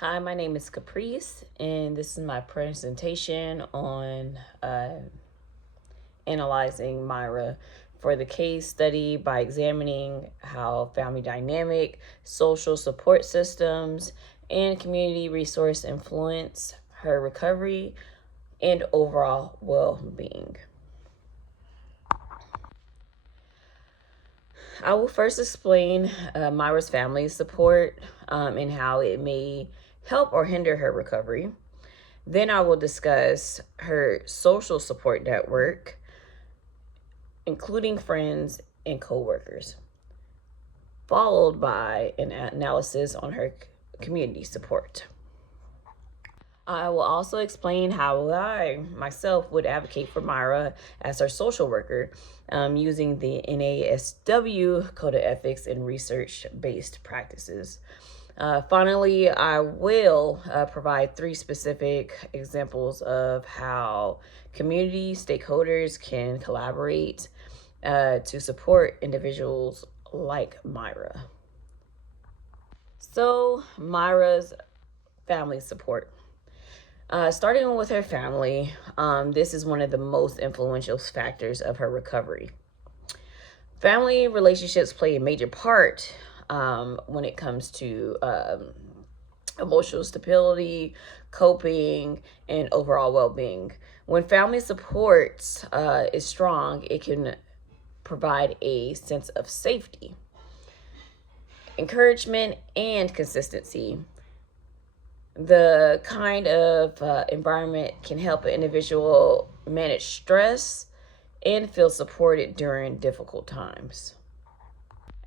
Hi, my name is Caprice, and this is my presentation on analyzing Myra for the case study by examining how family dynamic, social support systems, and community resource influence her recovery and overall well being. I will first explain Myra's family support and how it may help or hinder her recovery. Then I will discuss her social support network, including friends and coworkers, followed by an analysis on her community support. I will also explain how I myself would advocate for Myra as her social worker using the NASW Code of Ethics and research-based practices. Finally, I will provide 3 specific examples of how community stakeholders can collaborate to support individuals like Myra. So, Myra's family support. Starting with her family, this is one of the most influential factors of her recovery. Family relationships play a major part when it comes to emotional stability, coping, and overall well being. When family support is strong, it can provide a sense of safety, encouragement, and consistency. The kind of environment can help an individual manage stress and feel supported during difficult times.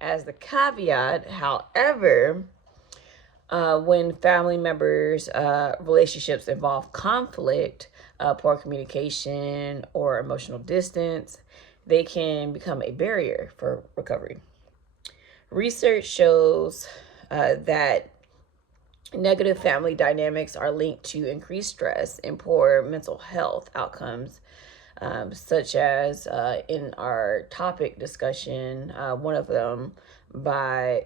As the caveat, however, when family members' relationships involve conflict, poor communication, or emotional distance, they can become a barrier for recovery. Research shows that negative family dynamics are linked to increased stress and poor mental health outcomes, such as in our topic discussion, one of them by,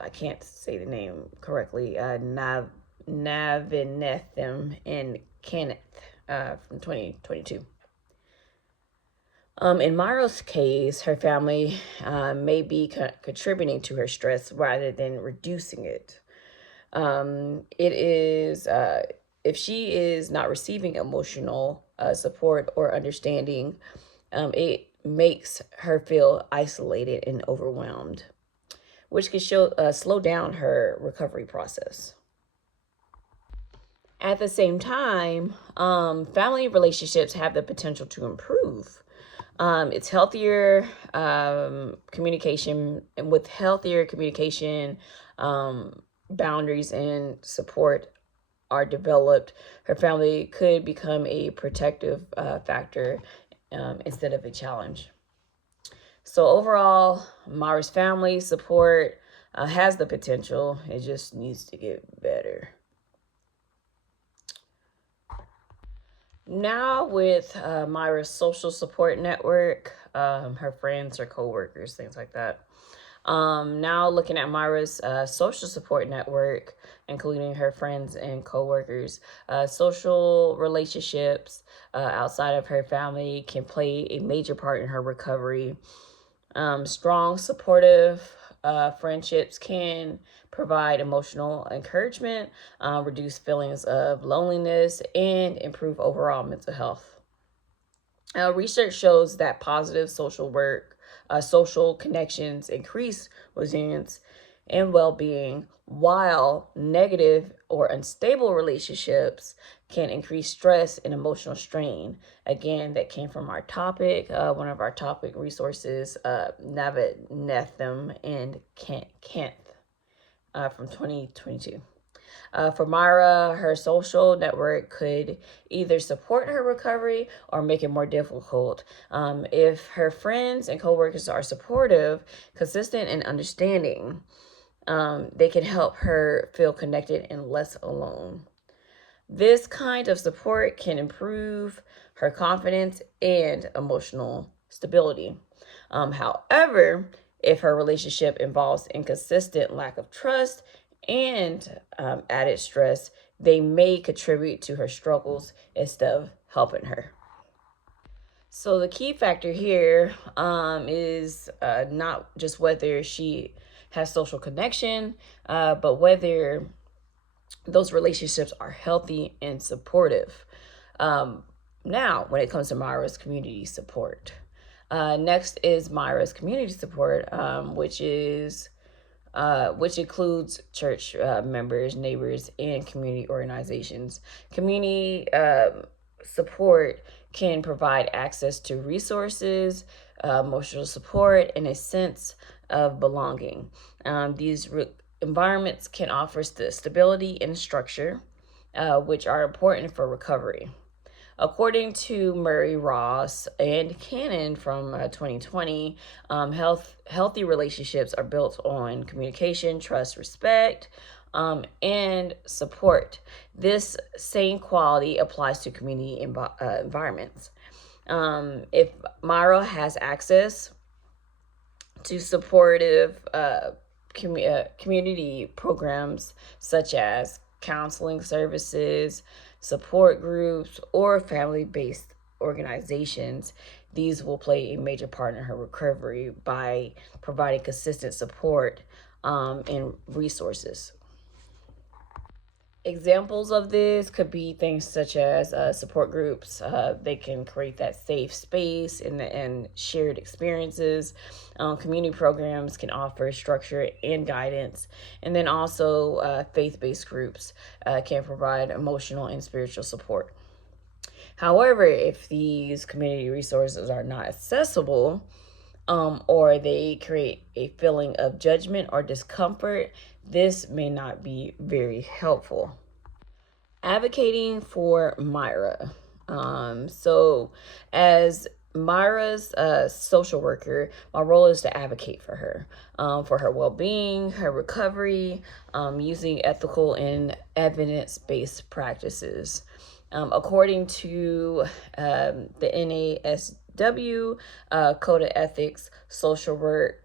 I can't say the name correctly, Navinetham and Kenneth from 2022. In Myra's case, her family may be contributing to her stress rather than reducing it. It is if she is not receiving emotional support or understanding, it makes her feel isolated and overwhelmed, which can slow down her recovery process. At the same time, family relationships have the potential to improve. It's healthier communication, and with healthier communication, boundaries and support are developed, her family could become a protective factor instead of a challenge. So overall, Myra's family support has the potential. It just needs to get better. Now with Myra's social support network, her friends, her coworkers, things like that. Now looking at Myra's social support network, including her friends and coworkers, social relationships outside of her family can play a major part in her recovery. Strong, supportive friendships can provide emotional encouragement, reduce feelings of loneliness, and improve overall mental health. Research shows that positive social connections increase resilience and well being, while negative or unstable relationships can increase stress and emotional strain. Again, that came from our topic, one of our topic resources, Navinetham and Kent from 2022. For Myra, her social network could either support her recovery or make it more difficult. If her friends and coworkers are supportive, consistent, and understanding, they can help her feel connected and less alone. This kind of support can improve her confidence and emotional stability. However, if her relationship involves inconsistent lack of trust and added stress, they may contribute to her struggles instead of helping her. So the key factor here is not just whether she has social connection, but whether those relationships are healthy and supportive. Now, when it comes to Myra's community support, next is Myra's community support, which includes church members, neighbors, and community organizations. Community support can provide access to resources, emotional support, and a sense of belonging. These environments can offer stability and structure, which are important for recovery. According to Murray Ross and Cannon from 2020, healthy relationships are built on communication, trust, respect, and support. This same quality applies to community environments. If Myra has access to supportive community programs such as counseling services, support groups, or family-based organizations, these will play a major part in her recovery by providing consistent support and resources. Examples of this could be things such as support groups. They can create that safe space and shared experiences. Community programs can offer structure and guidance. And then also faith-based groups can provide emotional and spiritual support. However, if these community resources are not accessible, or they create a feeling of judgment or discomfort, this may not be very helpful. Advocating for Myra. So as Myra's social worker, my role is to advocate for her well-being, her recovery, using ethical and evidence-based practices. According to the NASW Code of Ethics, social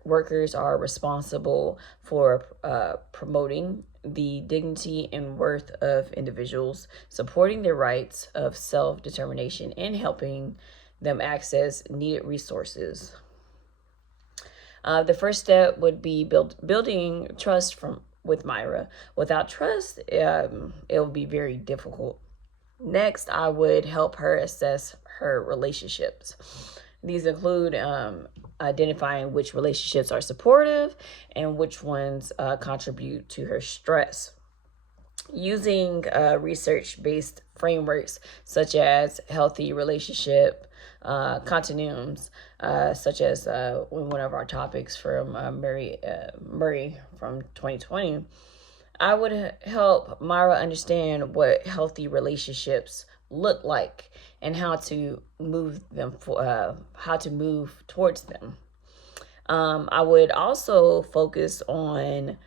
workers are responsible for promoting the dignity and worth of individuals, supporting their rights of self-determination, and helping them access needed resources. The first step would be building trust with Myra. Without trust, it will be very difficult. Next, I would help her assess her relationships. These include identifying which relationships are supportive and which ones contribute to her stress. Using research-based frameworks such as healthy relationship continuums, such as one of our topics from Murray from 2020, I would help Myra understand what healthy relationships look like and how to move towards them. I would also focus on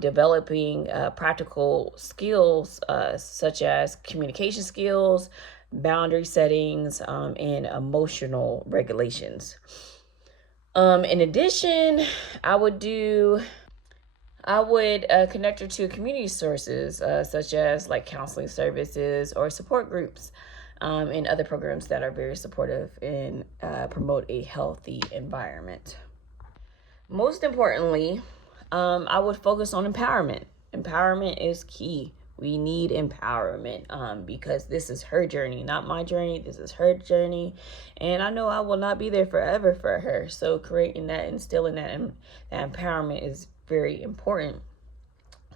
developing practical skills such as communication skills, boundary settings, and emotional regulations. In addition, I would connect her to community sources such as like counseling services or support groups and other programs that are very supportive and promote a healthy environment. Most importantly, I would focus on empowerment. Empowerment is key. We need empowerment because this is her journey, not my journey. This is her journey. And I know I will not be there forever for her. So creating that, instilling that empowerment is very important.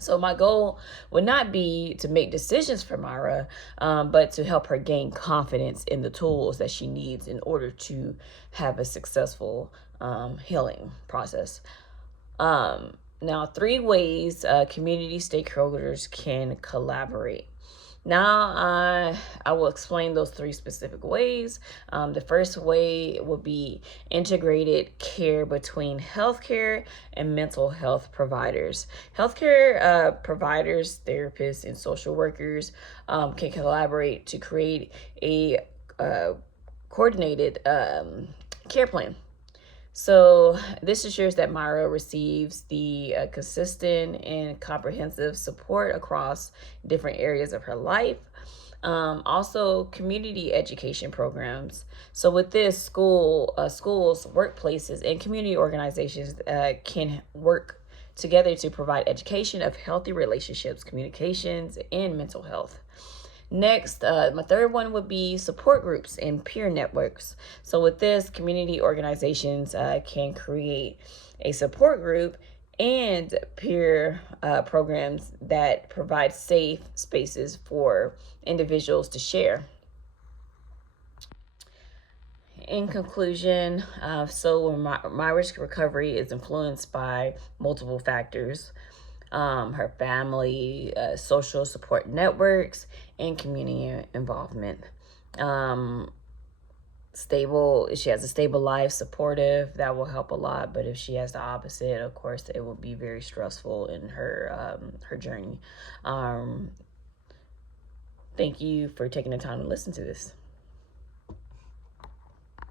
So my goal would not be to make decisions for Myra, but to help her gain confidence in the tools that she needs in order to have a successful healing process. Now, 3 ways community stakeholders can collaborate. Now, I will explain those 3 specific ways. The first way would be integrated care between healthcare and mental health providers. Healthcare providers, therapists, and social workers can collaborate to create a coordinated care plan. So this ensures that Myra receives the consistent and comprehensive support across different areas of her life. Also, community education programs. So with this, schools, workplaces, and community organizations can work together to provide education of healthy relationships, communications, and mental health. Next, my third one would be support groups and peer networks. So with this, community organizations can create a support group and peer programs that provide safe spaces for individuals to share. In conclusion, Myra's recovery is influenced by multiple factors: her family, social support networks, and community involvement. Um, if she has a stable life, supportive, that will help a lot. But if she has the opposite, of course, it will be very stressful in her journey. Thank you for taking the time to listen to this.